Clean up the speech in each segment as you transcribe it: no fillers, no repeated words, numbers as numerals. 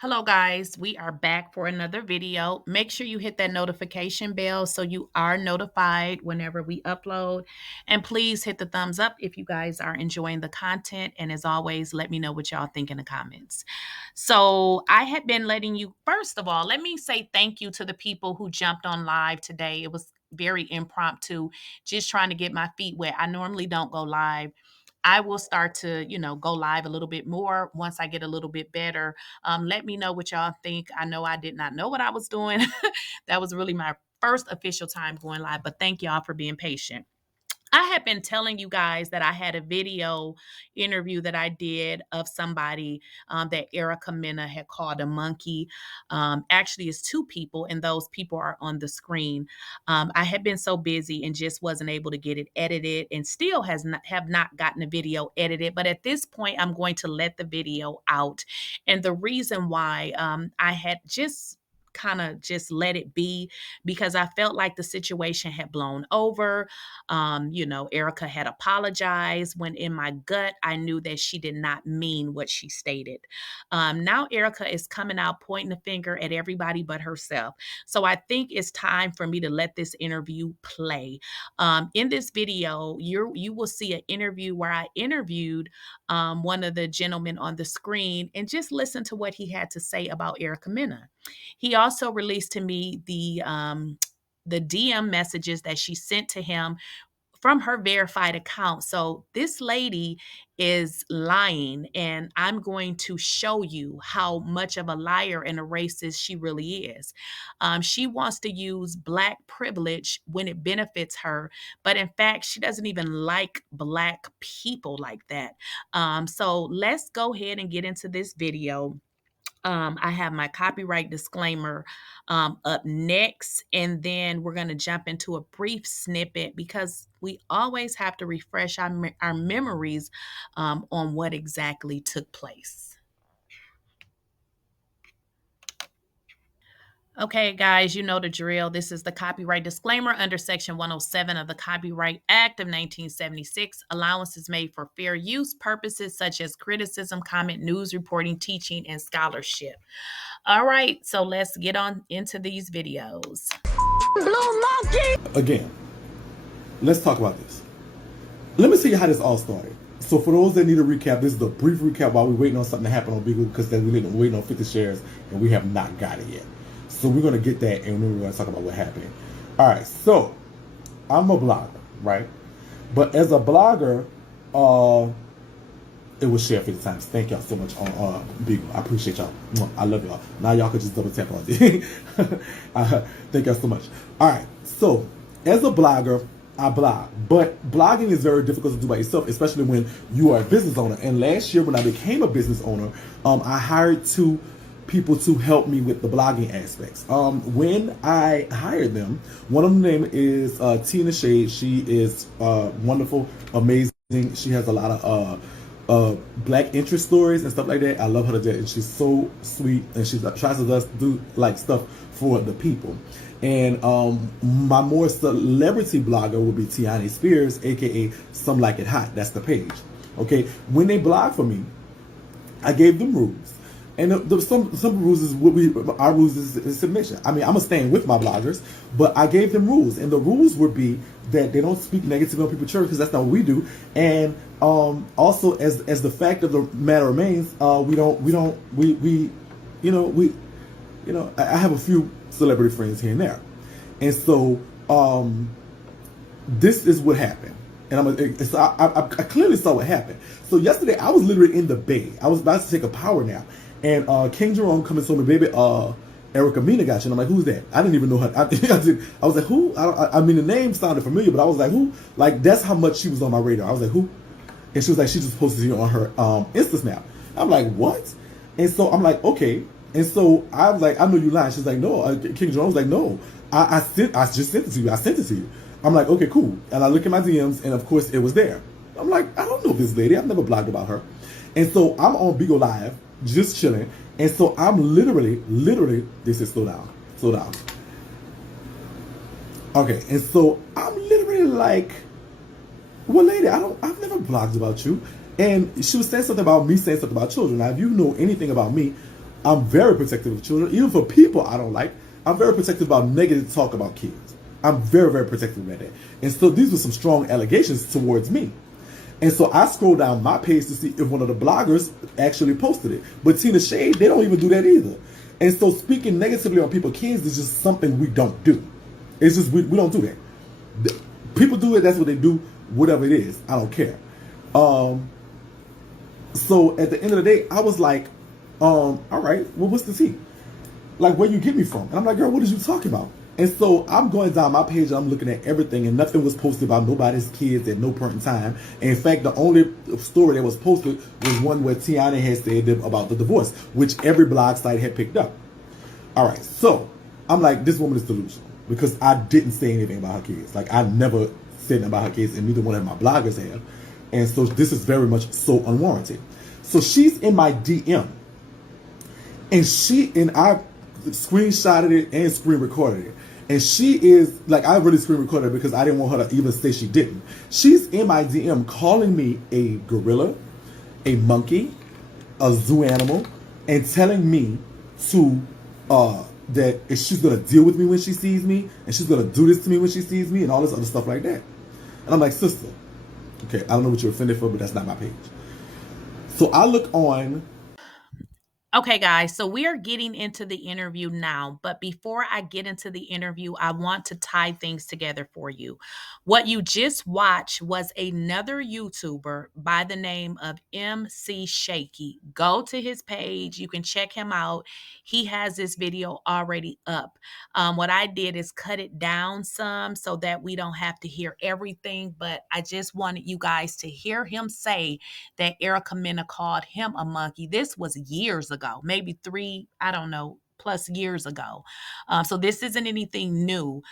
Hello guys, we are back for another video. Make sure you hit that notification bell so you are notified whenever we upload. And please hit the thumbs up if you guys are enjoying the content. And as always, let me know what y'all think in the comments. So I had been letting you, first of all, let me say thank you to the people who jumped on live today. It was very impromptu, just trying to get my feet wet. I normally don't go live. I will start to, go live a little bit more once I get a little bit better. Let me know what y'all think. I know I did not know what I was doing. That was really my first official time going live, but thank y'all for being patient. I had been telling you guys that I had a video interview that I did of somebody that Mena had called a monkey. Actually, it's two people, and those people are on the screen. I had been so busy and just wasn't able to get it edited, and still have not gotten the video edited. But at this point, I'm going to let the video out, and the reason why I had just kind of just let it be because I felt like the situation had blown over. Erica had apologized when in my gut, I knew that she did not mean what she stated. Now Erica is coming out pointing the finger at everybody but herself. So I think it's time for me to let this interview play. In this video, you will see an interview where I interviewed one of the gentlemen on the screen and just listen to what he had to say about Erica Mena. He also released to me the DM messages that she sent to him from her verified account. So this lady is lying, and I'm going to show you how much of a liar and a racist she really is. She wants to use Black privilege when it benefits her, but in fact, she doesn't even like Black people like that. So let's go ahead and get into this video. I have my copyright disclaimer up next, and then we're going to jump into a brief snippet because we always have to refresh our memories on what exactly took place. Okay, guys, you know the drill. This is the copyright disclaimer under Section 107 of the Copyright Act of 1976. Allowances made for fair use purposes such as criticism, comment, news reporting, teaching, and scholarship. All right, so let's get on into these videos. Blue monkey! Again, let's talk about this. Let me tell you how this all started. So for those that need a recap, this is a brief recap while we're waiting on something to happen on Beagle because we're waiting on 50 shares and we have not got it yet. So we're going to get that and then we're going to talk about what happened. All right, so I'm a blogger, right? But as a blogger, it was shared 50 times. Thank y'all so much on Beagle. I appreciate y'all. I love y'all. Now y'all could just double tap on it. Thank y'all so much. All right, so as a blogger, I blog, but blogging is very difficult to do by yourself, especially when you are a business owner. And last year when I became a business owner, I hired two people to help me with the blogging aspects. When I hired them, one of them name is Tina Shade. She is wonderful, amazing. She has a lot of Black interest stories and stuff like that. I love her to death, and she's so sweet, and she tries to do like stuff for the people. And my more celebrity blogger would be Tiani Spears, aka Some Like It Hot. That's the page. Okay, when they blog for me, I gave them rules, and some rules is our rules is submission. I mean, I'm gonna stand with my bloggers, but I gave them rules, and the rules would be that they don't speak negatively on people's church because that's not what we do, and also as the fact of the matter remains, I have a few celebrity friends here and there, and so this is what happened, and I clearly saw what happened. So yesterday I was literally in the Bay. I was about to take a power nap, and King Jerome coming to me, baby, ericamena got you. And I'm like, who's that? I didn't even know her. I was like, who? I mean, the name sounded familiar, but I was like, who? Like, that's how much she was on my radar. I was like, who? And she was like, she just posted you on her Insta snap. I'm like, what? And so I'm like, okay. And so I was like, I know you lying. She's like, no. King Jerome was like, no. I just sent it to you. I sent it to you. I'm like, okay, cool. And I look at my DMs, and of course it was there. I'm like, I don't know this lady. I've never blogged about her. And so I'm on Beagle Live, just chilling. And so I'm literally, this is slow down. Okay, and so I'm literally like, well, lady, I've never blogged about you. And she was saying something about me saying something about children. Now, if you know anything about me, I'm very protective of children. Even for people I don't like, I'm very protective about negative talk about kids. I'm very, very protective about that. And so these were some strong allegations towards me. And so I scrolled down my page to see if one of the bloggers actually posted it. But Tina Shade, they don't even do that either. And so speaking negatively on people's kids is just something we don't do. It's just, we don't do that. People do it, that's what they do, whatever it is. I don't care. So at the end of the day, I was like, all right, well, what's the tea? Like, where you get me from? And I'm like, girl, what are you talking about? And so I'm going down my page and I'm looking at everything, and nothing was posted about nobody's kids at no point in time. And in fact, the only story that was posted was one where Tiana had said about the divorce, which every blog site had picked up. All right, so I'm like, this woman is delusional because I didn't say anything about her kids. Like, I never said anything about her kids, and neither one of my bloggers have. And so this is very much so unwarranted. So she's in my DM, and I screenshotted it and screen recorded it. And she is, like, I really screen recorded her because I didn't want her to even say she didn't. She's in my DM calling me a gorilla, a monkey, a zoo animal, and telling me to, that if she's going to deal with me when she sees me, and she's going to do this to me when she sees me, and all this other stuff like that. And I'm like, sister, okay, I don't know what you're offended for, but that's not my page. So I look on. Okay, guys, so we are getting into the interview now. But before I get into the interview, I want to tie things together for you. What you just watched was another YouTuber by the name of MC Shaky. Go to his page. You can check him out. He has this video already up. What I did is cut it down some so that we don't have to hear everything. But I just wanted you guys to hear him say that ericamena called him a monkey. This was years ago, maybe 3, I don't know, plus years ago. So this isn't anything new.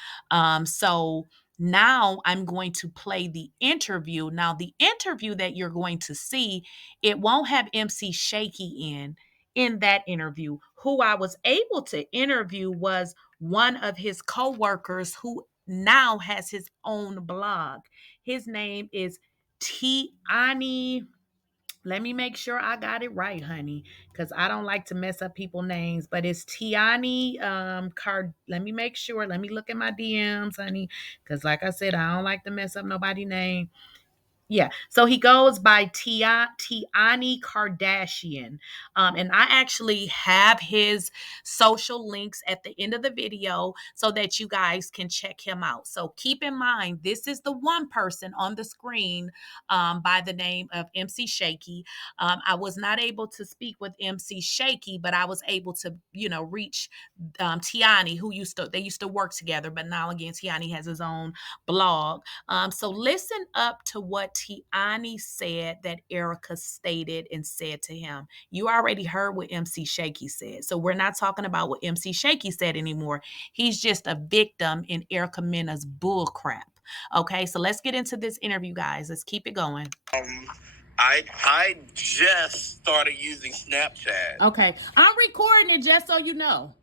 So now I'm going to play the interview. Now, the interview that you're going to see, it won't have MC Shaky in that interview. Who I was able to interview was one of his co-workers who now has his own blog. His name is Tiani. Let me make sure I got it right, honey, because I don't like to mess up people's names. But it's Tiani Card. Let me make sure. Let me look at my DMs, honey, because like I said, I don't like to mess up nobody's name. Yeah. So he goes by Tiani Kardashian. And I actually have his social links at the end of the video so that you guys can check him out. So keep in mind, this is the one person on the screen by the name of MC Shaky. I was not able to speak with MC Shaky, but I was able to, reach Tiani, they used to work together, but now again, Tiani has his own blog. So listen up to what Tiani said that Erica stated and said to him. You already heard what MC Shaky said. So we're not talking about what MC Shaky said anymore. He's just a victim in Erica Mena's bull crap. Okay, so let's get into this interview, guys. Let's keep it going. I just started using Snapchat. Okay, I'm recording it just so you know.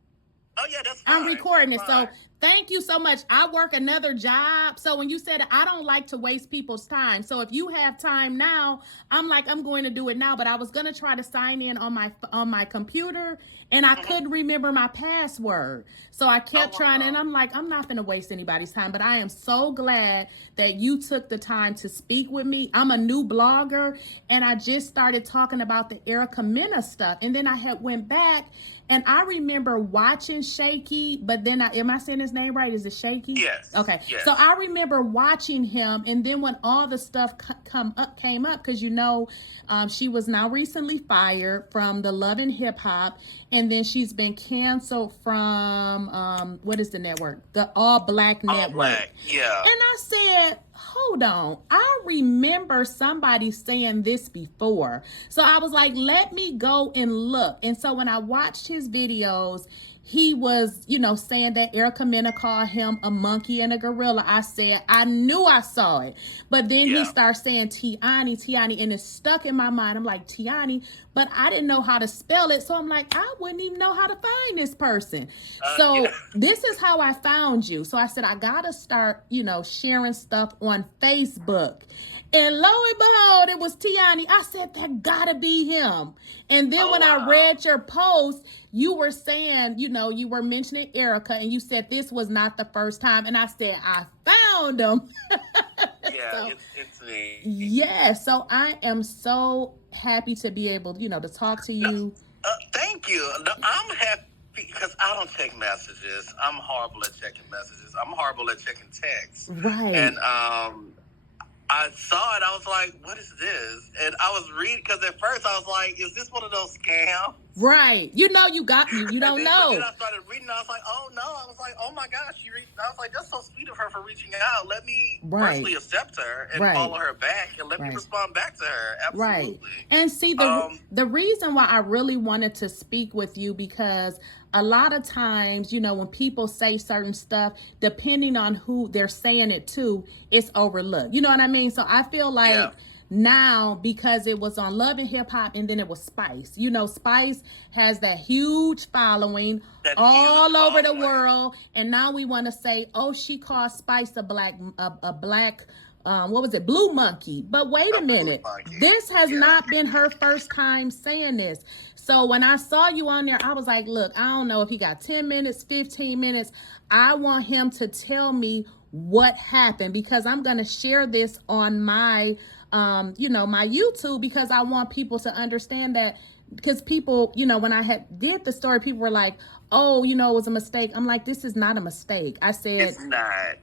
Oh yeah, that's fine. I'm recording it. So thank you so much. I work another job. So when you said I don't like to waste people's time. So if you have time now, I'm going to do it now. But I was going to try to sign in on my computer, and I couldn't remember my password. So I kept trying, and I'm like, I'm not going to waste anybody's time. But I am so glad that you took the time to speak with me. I'm a new blogger, and I just started talking about the ericamena stuff. And then I had went back, and I remember watching Shaky, but then am I saying his name right? Is it Shaky? Yes. Okay. Yes. So I remember watching him, and then when all the stuff came up, because she was now recently fired from the Love and Hip Hop, and then she's been canceled from what is the network? The All Black Network. All Black, yeah. And I said, hold on, I remember somebody saying this before. So I was like, let me go and look. And so when I watched his videos, he was, saying that ericamena called him a monkey and a gorilla. I said, I knew I saw it. But then he started saying Tiani, and it stuck in my mind. I'm like, Tiani, but I didn't know how to spell it. So I'm like, I wouldn't even know how to find this person. So this is how I found you. So I said, I got to start, sharing stuff on Facebook. And lo and behold, it was Tiani. I said, that gotta be him. And then Oh, when I wow. read your post, you were saying, you know, you were mentioning Erica, and you said this was not the first time. And I said, I found him. Yeah, So, it's me. yeah, so I am so happy to be able, you know, to talk to No, you. thank you. No, I'm happy because I don't check messages. I'm horrible at checking messages. I'm horrible at checking texts. Right. And I saw it. I was like, "What is this?" And I was reading because at first I was like, "Is this one of those scams?" Right. You know, you got me. You don't know. But then I started reading. I was like, "Oh no!" I was like, "Oh my gosh!" I was like, "That's so sweet of her for reaching out. Let me firstly accept her and follow her back, and let me respond back to her." Absolutely. Right. And see, the reason why I really wanted to speak with you, because a lot of times, you know, when people say certain stuff, depending on who they're saying it to, it's overlooked. You know what I mean? So I feel like now, because it was on Love and Hip Hop and then it was Spice. You know, Spice has that huge following all over the world. And now we want to say, oh, she called Spice a black what was it, blue monkey. But wait a minute, this has not been her first time saying this. So when I saw you on there, I was like, look, I don't know if he got 10 minutes, 15 minutes. I want him to tell me what happened, because I'm going to share this on my you know, my YouTube, because I want people to understand that. Because people, you know, when I did the story, people were like, oh, you know, it was a mistake. I'm like, this is not a mistake. I said,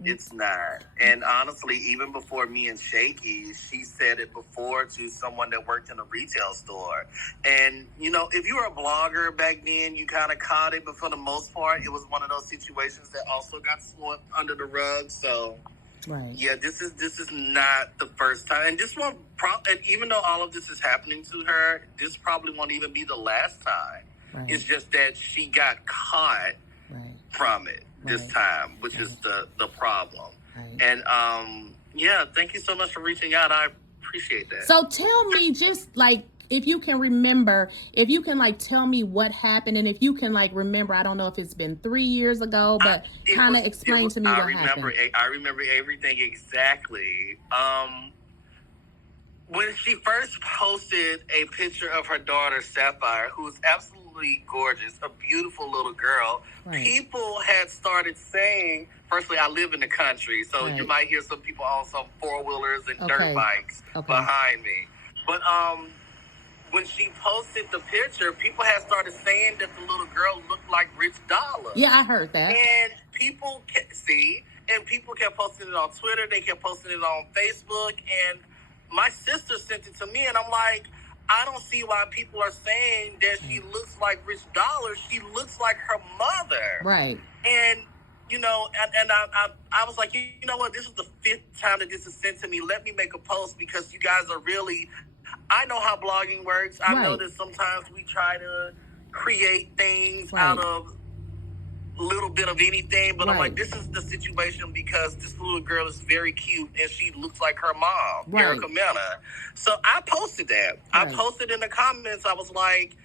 it's not. And honestly, even before me and Shaky, she said it before to someone that worked in a retail store. And, you know, if you were a blogger back then, you kind of caught it. But for the most part, it was one of those situations that also got swept under the rug. So, yeah, this is not the first time. And this won't, and even though all of this is happening to her, this probably won't even be the last time. It's just that she got caught from it this time, which is the problem. And yeah, thank you so much for reaching out. I appreciate that. So tell me, just like, if you can remember, if you can like tell me what happened, and if you can like remember, I don't know if it's been 3 years ago, but kind of explain to me what happened. I remember everything exactly. When she first posted a picture of her daughter, Sapphire, who's absolutely gorgeous, a beautiful little girl, people had started saying, firstly, I live in the country, so you might hear some people on some four-wheelers and dirt bikes behind me. But when she posted the picture, people had started saying that the little girl looked like Rich Dollar. Yeah, I heard that. And people kept posting it on Twitter. They kept posting it on Facebook, and my sister sent it to me, and I'm like, I don't see why people are saying that she looks like Rich Dollar. She looks like her mother. Right. And, you know, and I was like, you know what? This is the 5th time that this is sent to me. Let me make a post, because you guys are really, I know how blogging works. I know that sometimes we try to create things out of a little bit of anything, but I'm like, this is the situation because this little girl is very cute and she looks like her mom, ericamena. So I posted that. I posted in the comments. I was like,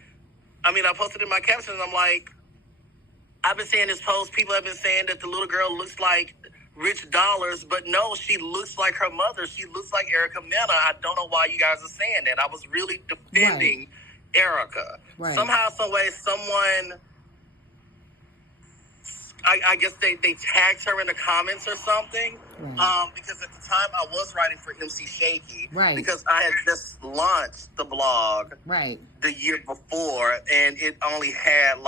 I posted in my captions. I'm like, I've been seeing this post. People have been saying that the little girl looks like Rich Dollars, but no, she looks like her mother. She looks like ericamena. I don't know why you guys are saying that. I was really defending Erica. Somehow, some way, someone, I guess they tagged her in the comments or something. Because at the time I was writing for MC Shaky. Because I had just launched the blog the year before, and it only had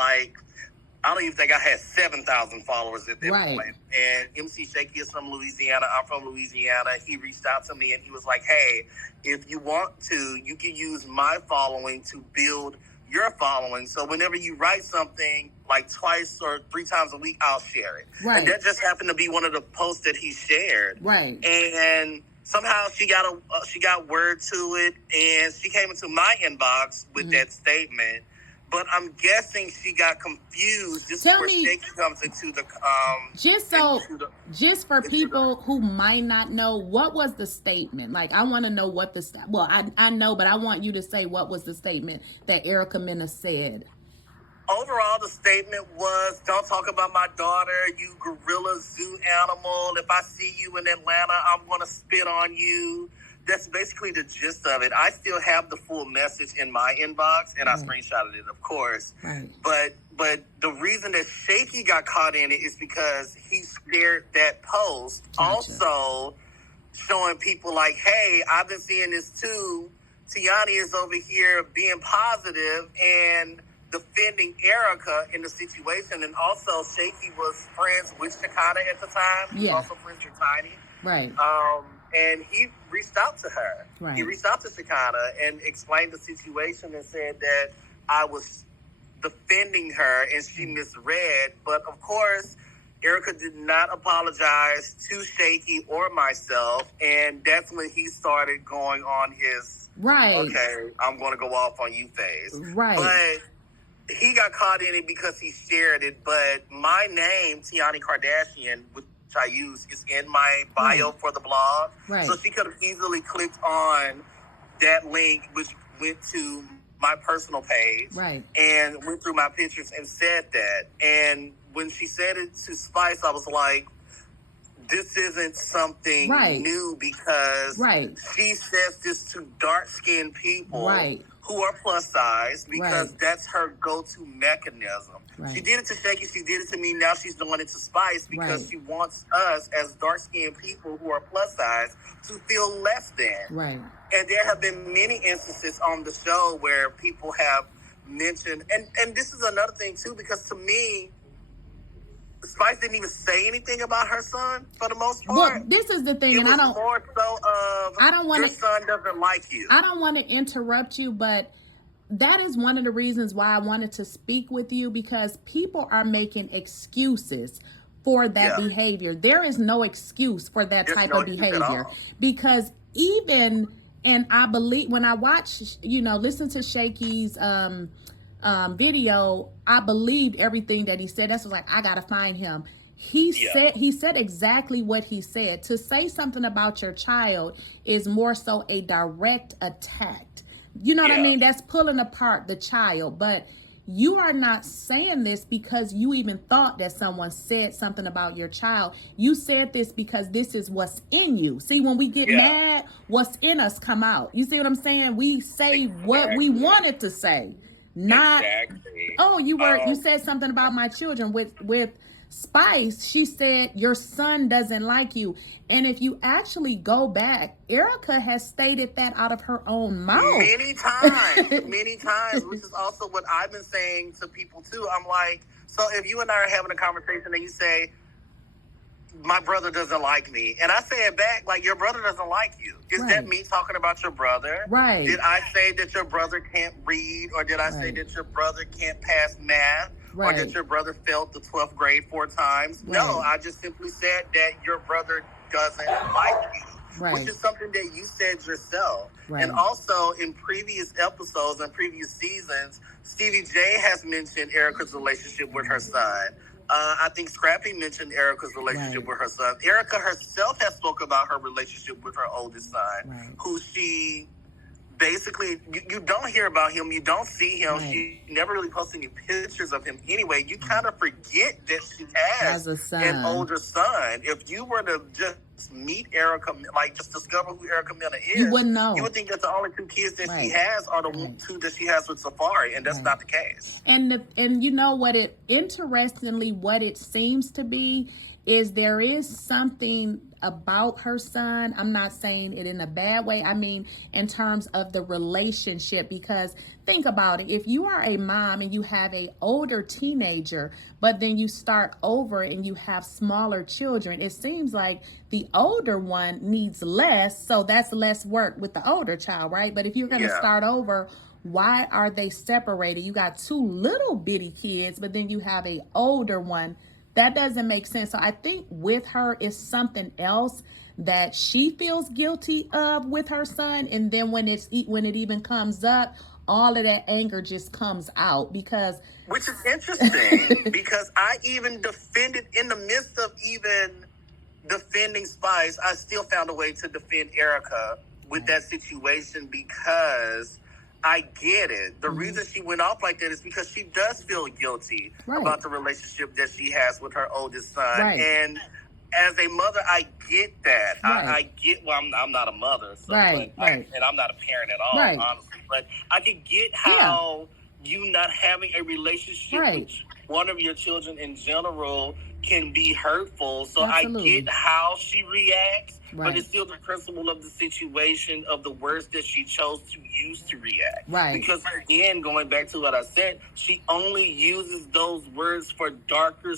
I don't even think I had 7,000 followers at that point. And MC Shaky is from Louisiana. I'm from Louisiana. He reached out to me and he was like, hey, if you want to, you can use my following to build your following. So whenever you write something like 2 or 3 times a week, I'll share it. And that just happened to be one of the posts that he shared. And somehow she got word to it, and she came into my inbox with that statement. But I'm guessing she got confused. Just before Shaky comes into the just for people who might not know, what was the statement? Like, I want to know what I know, but I want you to say what was the statement that ericamena said. Overall, the statement was, don't talk about my daughter, you gorilla zoo animal. If I see you in Atlanta, I'm going to spit on you. that's basically the gist of it. I still have the full message in my inbox, and I screenshotted it, of course. Right. But the reason that Shaky got caught in it is because he shared that post. Gotcha. Also showing people like, hey, I've been seeing this too. Tiani is over here being positive and defending Erica in the situation. And also Shaky was friends with Shekinah at the time. He was also friends with Tiny. Right. And he reached out to her. Right. He reached out to Shekinah and explained the situation and said that I was defending her and she misread. But of course, Erica did not apologize to Shaky or myself. And that's when he started going on his, okay, I'm going to go off on you phase. Right. But he got caught in it because he shared it. But my name, Tiani Kardashian, which I use, is in my bio for the blog. Right. So she could have easily clicked on that link, which went to my personal page, and went through my pictures and said that. And when she said it to Spice, I was like, this isn't something new, because she says this to dark-skinned people who are plus size, because that's her go-to mechanism. She did it to Shaky, she did it to me, now she's doing it to Spice, because she wants us as dark-skinned people who are plus size to feel less than. And there have been many instances on the show where people have mentioned, and this is another thing too, because to me, Spice didn't even say anything about her son for the most part. Well, this is the thing, it and was I don't. More so of, I don't want your son doesn't like you. I don't want to interrupt you, but that is one of the reasons why I wanted to speak with you, because people are making excuses for that behavior. There is no excuse for that type of behavior, because even, and I believe when I watch, listen to Shaky's video, I believed everything that he said. That's like, I gotta find him. He said exactly what he said. To say something about your child is more so a direct attack. You know what I mean? That's pulling apart the child. But you are not saying this because you even thought that someone said something about your child. You said this because this is what's in you. See, when we get mad, what's in us come out. You see what I'm saying? We say what we wanted to say. Not, oh, you said something about my children with Spice. She said your son doesn't like you. And if you actually go back, Erica has stated that out of her own mouth many times, which is also what I've been saying to people too. I'm like, so if you and I are having a conversation and you say, my brother doesn't like me, and I say it back, like, your brother doesn't like you. Is that me talking about your brother? Did I say that your brother can't read, or did I say that your brother can't pass math, or that your brother failed the 12th grade 4 times? No, I just simply said that your brother doesn't like you, which is something that you said yourself. And also in previous episodes and previous seasons, Stevie J has mentioned Erica's relationship with her son. I think Scrappy mentioned Erica's relationship with her son. Erica herself has spoken about her relationship with her oldest son, who she basically, you don't hear about him, you don't see him. She never really posts any pictures of him anyway. You kind of forget that she has an older son. If you were to just meet Erica, like just discover who Erica Mena is, you wouldn't know. You would think that the only 2 kids that she has are the 2 that she has with Safari, and that's not the case. And you know what interestingly, what it seems to be is there is something about her son. I'm not saying it in a bad way. I mean, in terms of the relationship, because think about it. If you are a mom and you have a older teenager, but then you start over and you have smaller children, it seems like the older one needs less. So that's less work with the older child, right? But if you're going to start over, why are they separated? You got 2 little bitty kids, but then you have a older one. That doesn't make sense. So I think with her is something else that she feels guilty of with her son. And then when it even comes up, all of that anger just comes out, because... Which is interesting, because I even defended, in the midst of even defending Spice, I still found a way to defend Erica with that situation, because... I get it. The reason she went off like that is because she does feel guilty about the relationship that she has with her oldest son. And as a mother, I get that. Right. I get. Well, I'm not a mother, so, right, but right. And I'm not a parent at all, right. Honestly. But I can get how you not having a relationship with one of your children in general can be hurtful. So absolutely. I get how she reacts, but it's still the principle of the situation of the words that she chose to use to react. Right. Because again, going back to what I said, she only uses those words for darker.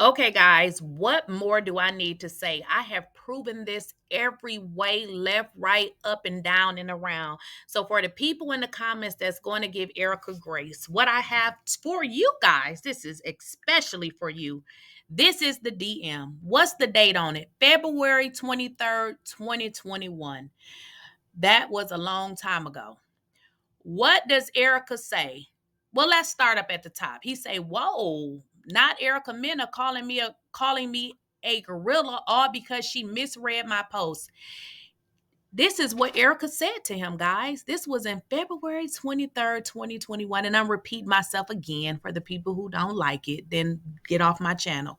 Okay, guys, what more do I need to say? I have proven this every way, left, right, up and down and around. So for the people in the comments that's going to give Erica grace, what I have for you guys, this is especially for you. This is the DM. What's the date on it? February 23rd, 2021. That was a long time ago. What does Erica say? Well, let's start up at the top. He say, "Whoa, not ericamena calling me a gorilla, all because she misread my post." This is what Erica said to him, guys. This was in February 23rd, 2021. And I'm repeating myself again for the people who don't like it, then get off my channel.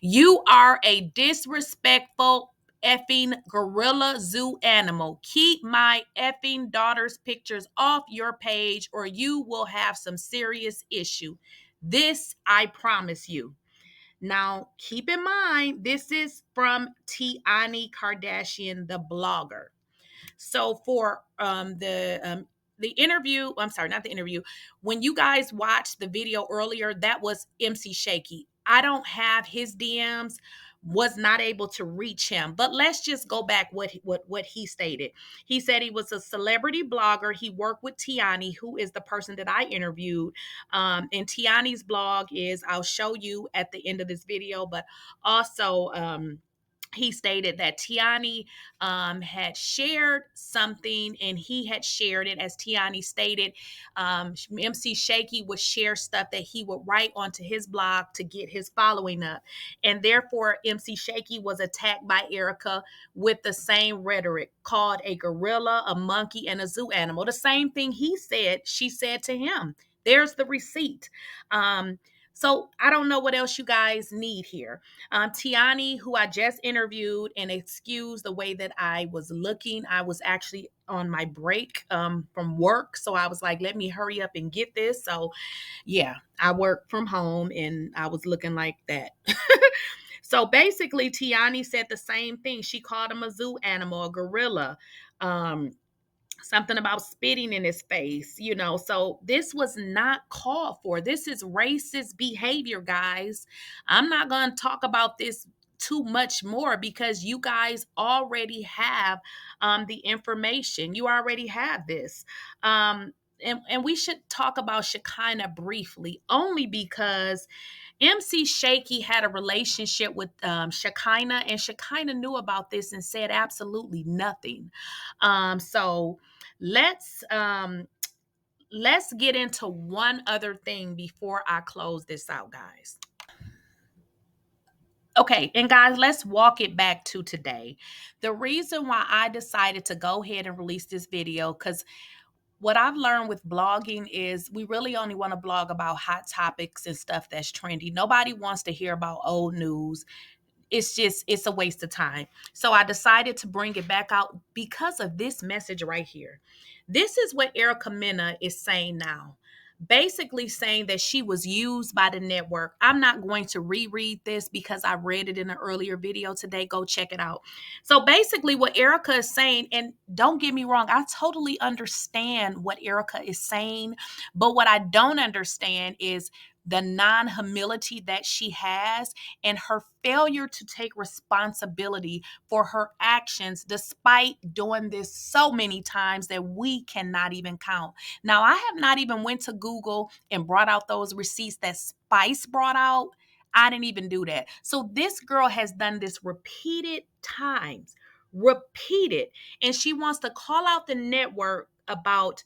"You are a disrespectful effing gorilla zoo animal. Keep my effing daughter's pictures off your page or you will have some serious issue. This I promise you." Now, keep in mind, this is from Tiani Kardashian, the blogger. So for the interview, I'm sorry, not the interview. When you guys watched the video earlier, that was MC Shaky. I don't have his DMs, was not able to reach him. But let's just go back what he stated. He said he was a celebrity blogger. He worked with Tiani, who is the person that I interviewed. And Tiani's blog is, I'll show you at the end of this video, but also he stated that Tiani had shared something and he had shared it. As Tiani stated, MC Shaky would share stuff that he would write onto his blog to get his following up. And therefore, MC Shaky was attacked by Erica with the same rhetoric, called a gorilla, a monkey, and a zoo animal. The same thing he said, she said to him. There's the receipt. So I don't know what else you guys need here. Tiani, who I just interviewed, and excuse the way that I was looking. I was actually on my break from work. So I was like, let me hurry up and get this. So yeah, I work from home and I was looking like that. So basically, Tiani said the same thing. She called him a zoo animal, a gorilla. Something about spitting in his face, So this was not called for. This is racist behavior, guys. I'm not going to talk about this too much more because you guys already have the information. You already have this. And we should talk about Shekinah briefly, only because MC Shaky had a relationship with Shekinah, and Shekinah knew about this and said absolutely nothing. So let's get into one other thing before I close this out, guys. Okay, and guys, let's walk it back to today. The reason why I decided to go ahead and release this video, because what I've learned with blogging is we really only want to blog about hot topics and stuff that's trendy. Nobody wants to hear about old news. It's a waste of time. So I decided to bring it back out because of this message right here. This is what ericamena is saying now. Basically saying that she was used by the network. I'm not going to reread this because I read it in an earlier video today. Go check it out. So basically what Erica is saying, and don't get me wrong, I totally understand what Erica is saying, but what I don't understand is the non-humility that she has and her failure to take responsibility for her actions, despite doing this so many times that we cannot even count. Now, I have not even went to Google and brought out those receipts that Spice brought out. I didn't even do that. So this girl has done this repeated times, and she wants to call out the network about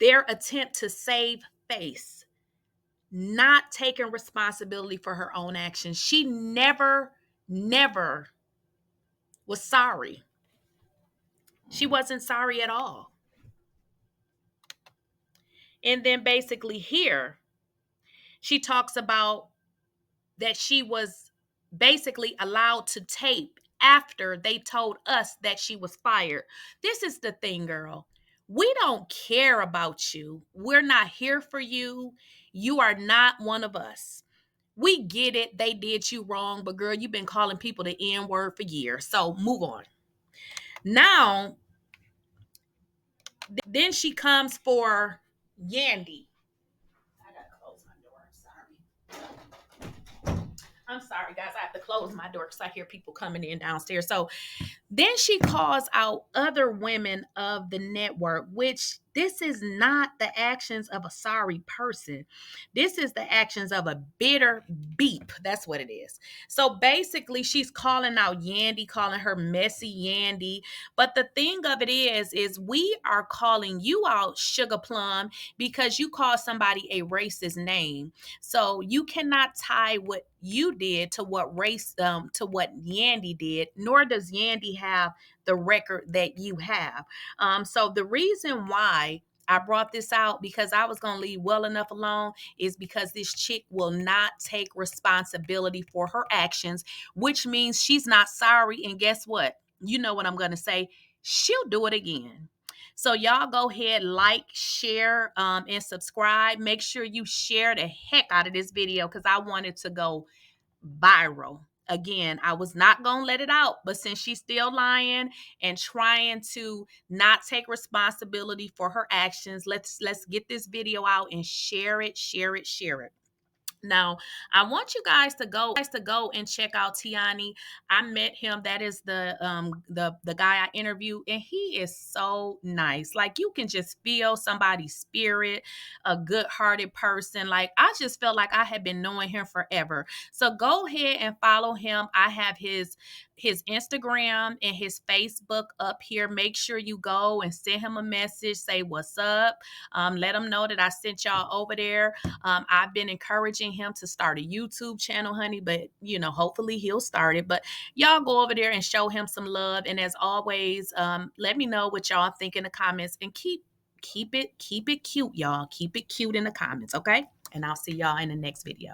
their attempt to save face, not taking responsibility for her own actions. She never was sorry. She wasn't sorry at all. And then basically here, she talks about that she was basically allowed to tape after they told us that she was fired. This is the thing, girl. We don't care about you. We're not here for you. You are not one of us. We get it. They did you wrong, but girl, you've been calling people the N word for years. So move on. Now, then she comes for Yandy. I gotta close my door. I'm sorry, guys. I have to close my door because I hear people coming in downstairs. So then she calls out other women of the network, which this is not the actions of a sorry person. This is the actions of a bitter beep. That's what it is. So basically, she's calling out Yandy, calling her messy Yandy. But the thing of it is we are calling you out, Sugar Plum, because you call somebody a racist name. So you cannot tie what you did to what to what Yandy did, nor does Yandy have the record that you have. So the reason why I brought this out, because I was going to leave well enough alone, is because this chick will not take responsibility for her actions, which means she's not sorry. And guess what? You know what I'm going to say? She'll do it again. So y'all go ahead, like, share, and subscribe. Make sure you share the heck out of this video because I want it to go viral. Again, I was not going to let it out, but since she's still lying and trying to not take responsibility for her actions, let's get this video out and share it, share it, share it. Now, I want you guys to go and check out Tiani. I met him. That is the guy I interviewed, and he is so nice. Like, you can just feel somebody's spirit, a good-hearted person. Like, I just felt like I had been knowing him forever. So go ahead and follow him. I have his Instagram and his Facebook up here. Make sure you go and send him a message, say what's up. Let him know that I sent y'all over there. I've been encouraging him to start a YouTube channel, honey, but hopefully he'll start it. But y'all go over there and show him some love. And as always, let me know what y'all think in the comments, and keep it cute, y'all. Keep it cute in the comments, okay? And I'll see y'all in the next video.